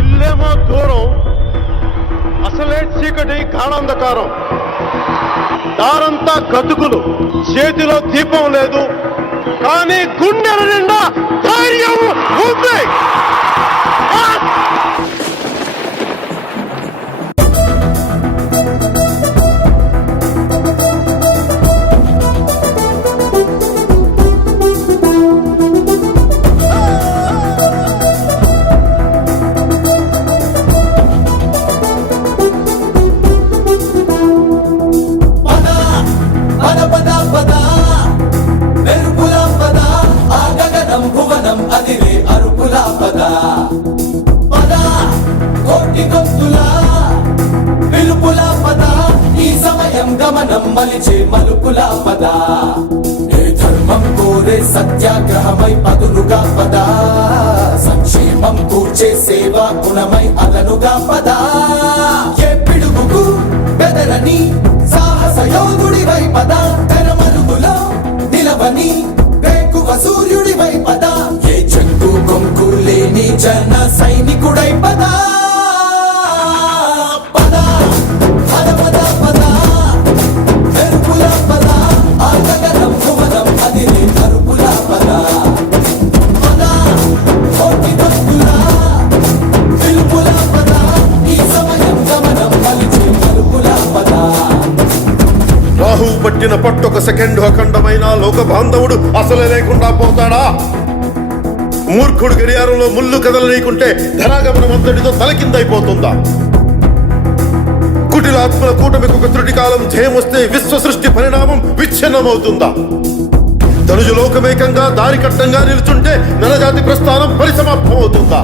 ఇల్లేమో దూరం, అసలే చీకటి గాఢాంధకారం, దారంతా గతుకులు, చేతిలో దీపం లేదు, కానీ గుండెల నిండా ధైర్యం ఉంది. గమనం మలిచే మలుపుల పద, ఏ ధర్మం కోరే సత్యాగ్రహమై పదులుగా పద, సంక్షేమం కూర్చే సేవా గుణమై అదనుగా పద, ఏ పిడుగుకు బెదరని సాహస యోధుడివై పద, తెరమరుగులో నిలవని వేకువ సూర్యుడివై పద, ఏ చెక్కు కొంకు లేని జన సైనికుడై పద. రాహు పట్టిన పట్టొక సెకండ్ అఖండమైన లోక బాంధవుడు అసలే లేకుండా పోతాడా? మూర్ఖుడు గడియారంలో ముళ్ళు కదలనీకుంటే ధనాగమనం అంతటితో తలకిందైపోతుందా? కుటిలాత్మల కూటమికి ఒక త్రుటి కాలం జయమొస్తే విశ్వ సృష్టి పరిణామం విచ్ఛిన్నమవుతుందా? ధనుజు లోకమేకంగా దారి కట్టంగా నిలుచుంటే నరజాతి ప్రస్థానం పరిసమాప్తం అవుతుందా?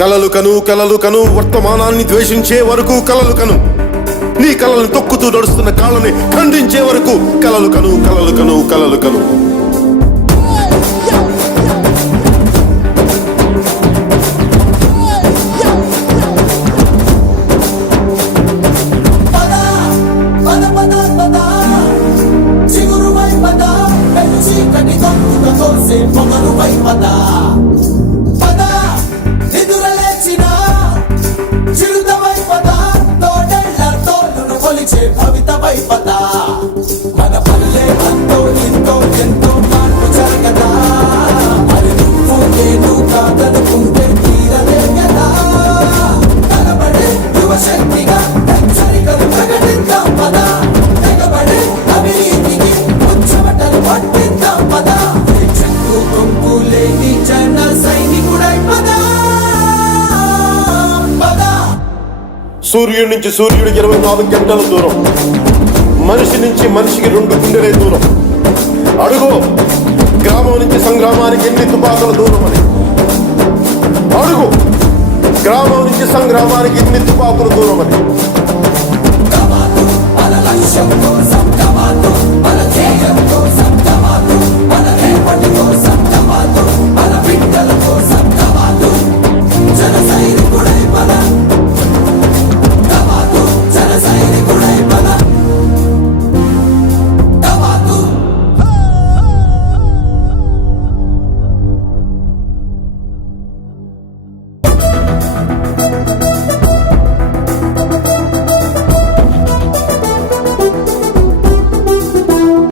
కలలు కను కలలు కను, వర్తమానాన్ని ద్వేషించే వరకు కలలు కను, నీ కలలను తొక్కుతూ నడుస్తున్న కాళ్ళని ఖండించే వరకు కలలు కను కలలు కను కలలు కను. మన పల్లె అంతో ఎంతో ఎంతో మార్పు జరగదా, మరి నువ్వు నేను కాదనుకుంటే తీరలే కదా. కనబడే యువశక్తిగా హెచ్చరికలు ప్రకటిద్దాం పద, తెగబడే అవినీతికి ఉచ్చమటలు పట్టిద్దాం పద, చెక్కు కొంపు లేని జన సైనికుడై పద. సూర్యుడి నుంచి సూర్యుడికి 24 గంటల దూరం, మనిషి నుంచి మనిషికి 2 గుండెలే దూరం. అడుగు గ్రామం నుంచి సంగ్రామానికి ఎన్ని తుపాకుల దూరం అని. అడుగు గ్రామం నుంచి సంగ్రామానికి ఎన్ని తుపాకుల దూరం అని.